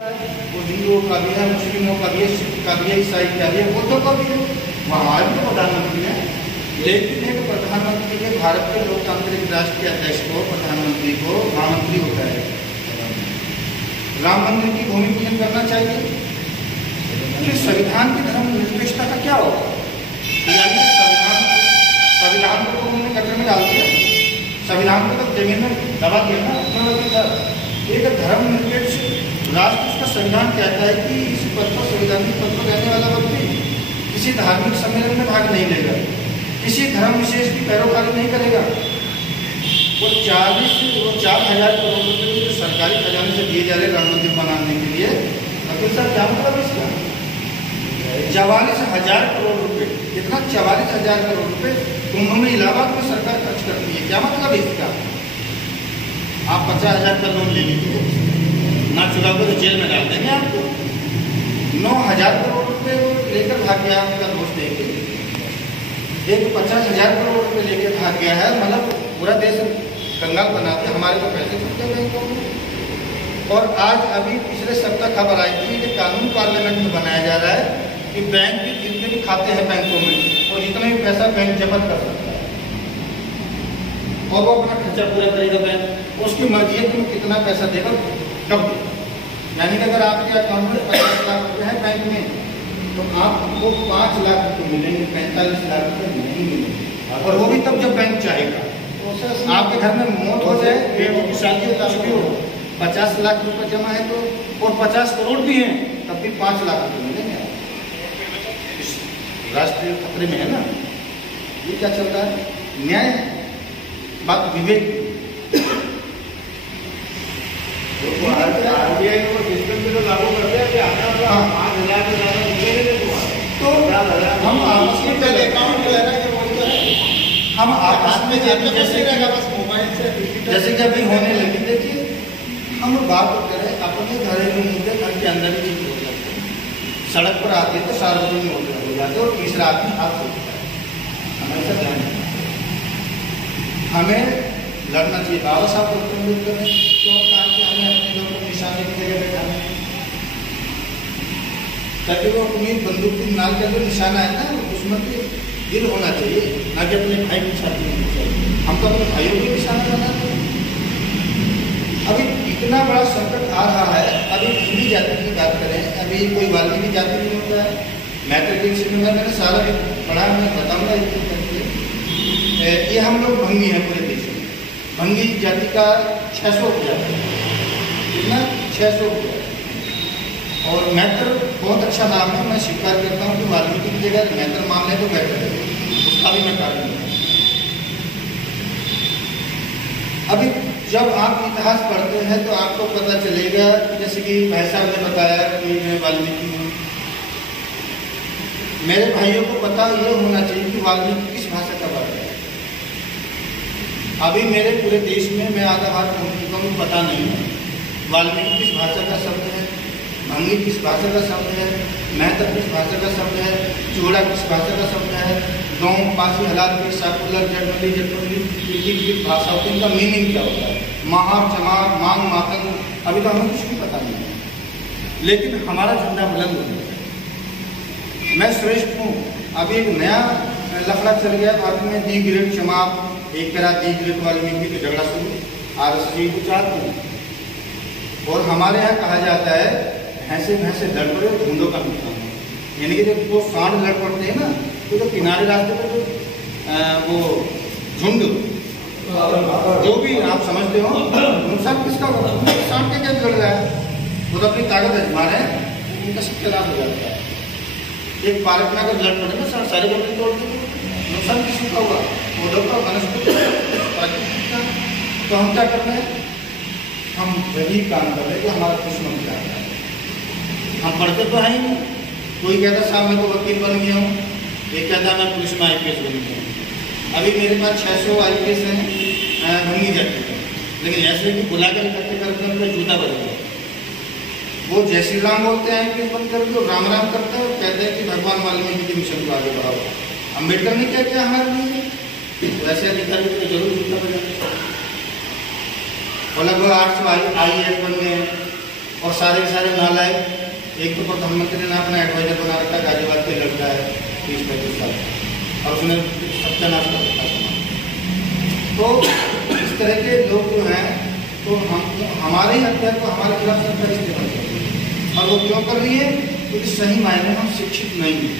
वो हिंदुओं का भी है, मुस्लिमों का भी है, सिख का भी है, ईसाई का भी है, बुद्धों का भी है। वहाँ भी तो प्रधानमंत्री है। लेकिन एक प्रधानमंत्री के भारत के लोकतांत्रिक राष्ट्र के अध्यक्ष को, प्रधानमंत्री को महामंत्री होता है। राम मंदिर की भूमि पूजन करना चाहिए। तो संविधान की धर्मनिरपेक्षता का क्या होगा? यानी संविधान को तो उन्होंने गटर में डाल दिया, संविधान को तो जमीन में दबा दिया ना। एक धर्मनिरपेक्ष राष्ट्र, उसका संविधान कहता है कि इस पद पर, संवैधानिक पद पर रहने वाला व्यक्ति किसी धार्मिक सम्मेलन में भाग नहीं लेगा, किसी धर्म विशेष की पैरोकारी नहीं करेगा। वो 4,000 करोड़ रुपये जो सरकारी खजाने से दिए जा रहे राम मंदिर बनाने के लिए, वकील साहब क्या मतलब इसका? 44,000 करोड़ रुपये, इतना 44,000 करोड़ रुपये कुंभ में इलाहाबाद में सरकार खर्च करती है। क्या मतलब इसका? आप 50,000 का लोन ले लीजिए, ना चुका तो जेल में डाल देंगे आपको। 9,000 करोड़ रुपये वो लेकर भाग गया, आपका दोस्त देखे एक 50,000 करोड़ रुपये लेकर भाग गया है। मतलब पूरा देश कंगाल बनाते, हमारे तो पैसे छूटते बैंकों में। और आज अभी पिछले सप्ताह खबर आई थी कि कानून पार्लियामेंट में बनाया जा रहा है कि बैंक के जितने भी खाते हैं बैंकों में, और जितना भी पैसा बैंक जब्त कर सकता है और वो अपना खर्चा पूरा करेगा बैंक। उसकी मर्जी है कि कितना पैसा देगा, कब देगा। यानी कि अगर आपके अकाउंट में 50 लाख रुपये है बैंक में, तो आपको 5 लाख रुपये मिलेंगे, 45 लाख रुपये नहीं मिलेंगे। और वो भी तब जब बैंक चाहेगा। आपके घर में मौत हो जाए, बेटों की शादी कुछ भी हो, 50 लाख रुपये जमा है तो, और 50 करोड़ भी हैं, तब भी 5 लाख रुपये मिलेंगे। राष्ट्रीय खतरे में है ना। ये क्या चल रहा है? न्याय है, बात विवेक। आरबीआई को सिस्टम पे तो लागू करते हैं कि आना 5,000 से ज़्यादा मिलेंगे तो हम आपस में पहले अकाउंट जो है ना कि वो तो हम आपस में जैसे कि अभी होने लगी। देखिए, हम बात करें अपने घरेलू मुद्दे, घर के अंदर ही हो जाते हैं। सड़क पर आते हैं तो सार्वजनिक हो जाते हैं और तीसरा आदमी हाथ होता है। हमेशा ध्यान रखना, हमें लड़ना चाहिए। बाबा साहब को क्यों कहा कि हमें अपने लोगों को निशाने की जगह बैठाना है, ताकि वो अपनी बंदूक की नाल का जो निशाना है ना, वो दुश्मन के दिल होना चाहिए, ना कि अपने भाई की छाती होनी चाहिए। हम तो अपने भाइयों को निशाना बनाते हैं। अभी इतना बड़ा संकट आ रहा है। अभी हिंदी जाति की बात करें, अभी कोई वाल्मीकि जाति नहीं होता है। मैट्रिक में मैंने सारा पढ़ा, मैं बताऊँगा एक करके। ये हम लोग भंगी हैं पूरे देश में। भंगी जाति का 600 रुपया, कितना 600 रुपया। और मैत्र बहुत अच्छा नाम है, मैं स्वीकार करता हूँ कि वाल्मीकि की जगह मैत्र मान लें तो बेहतर है, उसका भी मैं कारण हूँ। अभी जब आप इतिहास पढ़ते हैं तो आपको पता चलेगा कि जैसे कि भाई साहब ने बताया कि मैं वाल्मीकि हूँ। मेरे भाइयों को पता ये होना चाहिए कि वाल्मीकि किस भाषा का वर्ग है। अभी मेरे पूरे देश में मैं आधा बार पहुँच चुका हूँ, पता नहीं है वाल्मीकि किस भाषा का शब्द है, भंगी किस भाषा का शब्द है, मैत्र किस भाषा का शब्द है, चूड़ा किस भाषा का शब्द है, गाँव पासी हलाल साकुलर जटमली जटमली भाषा होती है, उनका मीनिंग क्या होता है, महार चमार मांग मातंग, अभी तो हमें कुछ भी पता नहीं है। लेकिन हमारा झंडा बुलंद हो गया, मैं श्रेष्ठ हूँ। अभी एक नया लफड़ा चल गया, बाद में दी ग्रेड चमार, एक करा दी ग्रेड वाल्मीकि तो झगड़ा शुरू आरएसएस को चाहते हैं। और हमारे यहाँ कहा जाता है भैंसे भैंसे लड़ पड़े झुंडों का नुकसान है। यानी कि जब वो सांड लड़ पड़ते हैं ना, तो जो किनारे रास्ते पर जो वो झुंड जो भी आप समझते हो, नुकसान किसका होगा? सांड के क्या लड़ रहा है? वो तो अपनी ताकत आजमा रहे हैं, उनका सब खिलाफ हो जाता है। एक पार्क में अगर लड़ पड़े ना, सारी गंदगी तोड़ देंगे, नुकसान किसी का होगा? वो लोग का वनस्पति का। तो हम क्या कर रहे हैं? हम वही काम कर रहे हैं कि हमारा दुश्मन क्या है। हम पढ़ते तो हैं ही। कोई कहता साहब मैं तो वकील बन गया हूँ, एक कहता मैं पुलिस में IPS बन गया हूँ। अभी मेरे पास 600 IPS हैं भंगी जाती है, लेकिन ऐसे कि बुला कर इकट्ठे करते हैं उनका जूता बदल। वो जय श्री राम बोलते हैं, IPS बन कर दो, राम राम करते हैं, कहते हैं कि भगवान वाल्मीकि के मिशन को आगे बढ़ाओ। अम्बेडकर ने क्या किया हमारे लिए? वैसे अधिकारी तो जरूर जूता बजाते। और लगभग 800 IAS बन गए हैं। और सारे के सारे नालायक। एक तो प्रधानमंत्री ने अपना एडवाइजर बना रखा है, गाजियाबाद के लड़का है 30-35 साल, और उसने सत्यानाश कर रखा समाज। तो इस तरह के लोग जो हैं, तो हमारे ही हथियार को हमारे खिलाफ सरकार इस्तेमाल कर रही है। और वो क्यों कर रही है? क्योंकि सही मायने में हम शिक्षित नहीं हैं।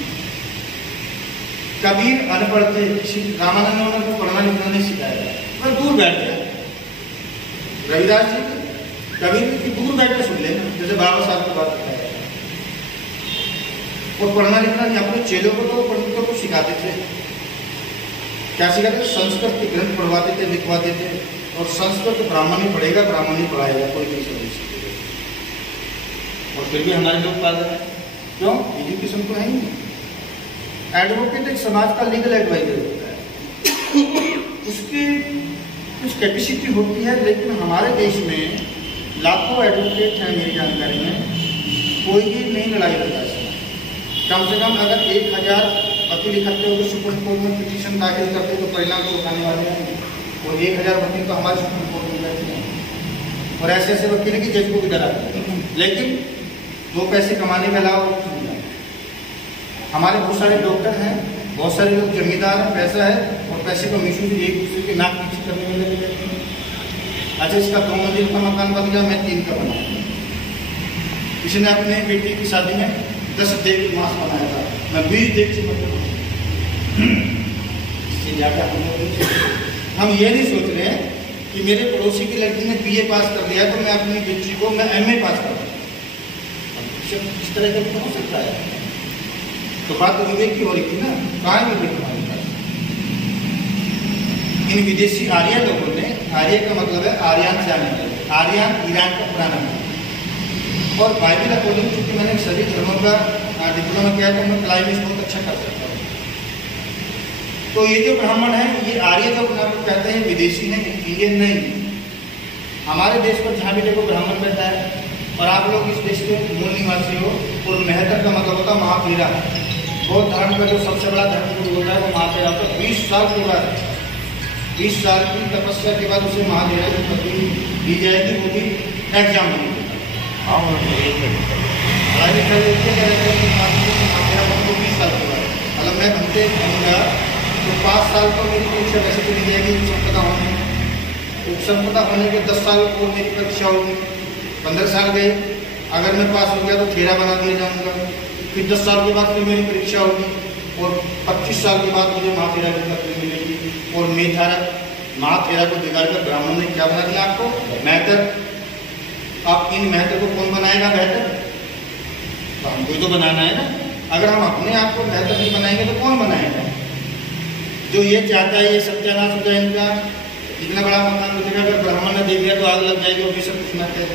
कबीर अनपढ़ थे, किसी रामानंद ने उनको पढ़ना लिखना नहीं सिखाया, वह दूर बैठ गया। रविदास जी कबीर की दूर बैठ के सुन लेना, जैसे बाबा साहब की बात बताया। और पढ़ना लिखना नहीं, अपने चेलों को तो पंडितों को सिखाते थे। क्या सिखाते? संस्कृत के ग्रंथ पढ़वाते थे, लिखवाते थे। और संस्कृत ब्राह्मण ही पढ़ेगा, ब्राह्मण ही पढ़ाएगा, कोई नहीं समझ सकेगा। और फिर भी हमारे लोग पागल हैं। क्यों? एजुकेशन तो है ही नहीं। एडवोकेट एक समाज का लीगल एडवाइजर होता है, उसकी कुछ कैपेसिटी होती है। लेकिन हमारे देश में लाखों एडवोकेट हैं, मेरी जानकारी में कोई भी नहीं लड़ाई लड़ा सकता। कम से कम अगर 1000 वकील इकट्ठे होकर सुप्रीम कोर्ट में पिटीशन दाखिल करते तो परिणाम तो उठाने वाले हैं। और 1000 वकील तो हमारे सुप्रीम कोर्ट में बैठे हैं, और ऐसे ऐसे वकील की जज को भी डराते हैं। लेकिन 2 पैसे कमाने के अलावा कुछ नहीं है। हमारे बहुत सारे डॉक्टर हैं, बहुत सारे लोग जमींदार हैं, पैसा है, और पैसे को मिसयूज एक दूसरे के नाक नीचे करने में लगे रहते हैं। अच्छा, इसका 2 मंजिल का मकान बन गया, मैं 3 का बनाया। किसी ने अपने बेटी की शादी में 10 देग मांस बनाया था, मैं 20 देग से मतलब इससे जाकर हम ये नहीं सोच रहे हैं कि मेरे पड़ोसी की लड़की ने BA पास कर लिया तो मैं अपनी बेटी को मैं MA पास कर दूँ। इस तरह का तो हो सकता है। तो बात तो विवेक की हो रही थी ना, कहाँ विवेक हमारे पास? इन विदेशी आर्य लोगों ने, आर्य का मतलब है आर्यन से आने वाले, आर्यन ईरान का पुराना नाम। और बाइबल अकॉर्डिंग क्योंकि मैंने सभी धर्मों का डिप्लोमा किया तो मैं क्लाइमेट बहुत अच्छा कर सकता हूँ। तो ये जो ब्राह्मण है, ये आर्य जो कहते हैं विदेशी है, इंडियन नहीं। हमारे देश पर जहाँ भी देखो ब्राह्मण बैठा है, और आप लोग इस देश के मूल निवासी हो। और मेहतर का मतलब होता है महापीरा। बौद्ध धर्म का जो सबसे बड़ा धर्म गुरु होता है वो महापीरा होता है। 20 साल के बाद, 20 साल की तपस्या के बाद उसे महापीरा की पदवी दी जाएगी, वो भी एग्जाम में। पढ़ाई लिखाई महापीरा को 20 साल के बाद, मतलब मैं घंटे कहूँगा तो 5 साल तो मेरी परीक्षा वैसे तो दी जाएगी उपसंपदा होने। उपसंपदा होने के 10 साल और मेरी परीक्षा होगी। 15 साल गए, अगर मैं पास हो गया तो फेरा बना दिया जाऊँगा। फिर 10 साल के बाद फिर मेरी परीक्षा होगी, और 25 साल के बाद मुझे महाफेरा की पदवी मिलेगी। और महाफेरा को बिगाड़ कर ब्राह्मण ने क्या बना दिया आपको? मेहतर। आप इन मेहतर को कौन बनाएगा बेहतर? तो हमको ही तो बनाना है ना। अगर हम अपने आप को बेहतर नहीं बनाएंगे तो कौन बनाएगा? जो ये चाहता है ये सत्यानाश हो जाए इनका। इतना बड़ा मकान मिलेगा, अगर ब्राह्मण ने दे दिया तो आग लग जाएगी, और भी सब कुछ ना कहते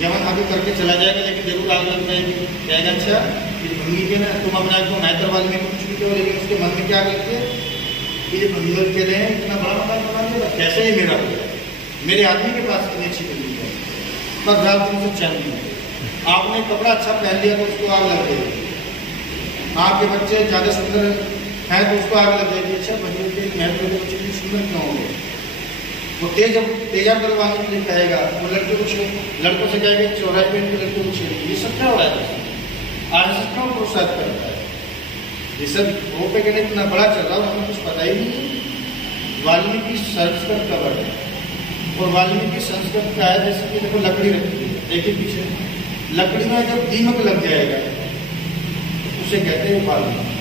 जमन अभी करके चला जाएगा, लेकिन जरूर आग लग जाएगी। कहेगा अच्छा ये भंगी के ना, तुम अपने आप को नायतर वाले में कुछ भी करो, लेकिन उसके मन में क्या लगती है? ये भंगी के लिए इतना बड़ा मकान बना दिया, कैसे ही मेरा हो जाए? मेरे आदमी के पास इतनी अच्छी बिल्डिंग है, बस रात दिन से चैन नहीं है। आपने कपड़ा अच्छा पहन लिया तो उसको आग लग जाएगी। आपके बच्चे ज़्यादा सुंदर हैं तो उसको आग लग जाएगी। अच्छा भंगी के महत्व के बच्चे सुंदर क्यों होंगे? वो तेजा करवाने के लिए कहेगा, वो लड़के को लड़कों से कहेगा चौराहे पे इनके लड़कों को छेड़ेगी। ये सब क्या हो रहा है? आरएसएस क्यों प्रोत्साहित करता है? ये सब वो पे कहने इतना बड़ा चल रहा है, हमें कुछ पता ही नहीं। वाल्मीकि संस्कृत का वर्ड है, और वाल्मीकि संस्कृत का है जैसे कि देखो लकड़ी रखी है, देखिए पीछे लकड़ी में जब दीमक लग जाएगा तो उसे कहते हैं वाल्मीकि।